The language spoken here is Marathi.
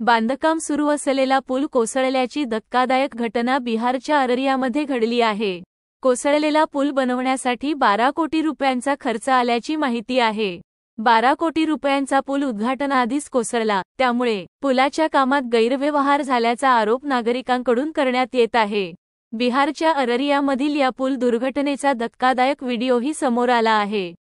बांधकाम सुरू असलेला पूल कोसळल्याची धक्कादायक घटना बिहारच्या अररियामध्ये घडली आहे. कोसळलेला पूल बनवण्यासाठी 12 कोटी रुपयांचा खर्च आल्याची माहिती आहे. 12 कोटी रुपयांचा पूल उद्घाटनाआधीच कोसळला, त्यामुळे पुलाच्या कामात गैरव्यवहार झाल्याचा आरोप नागरिकांकडून करण्यात येत आहे. बिहारच्या अररियामधील या पूल दुर्घटनेचा धक्कादायक व्हिडिओही समोर आला आहे.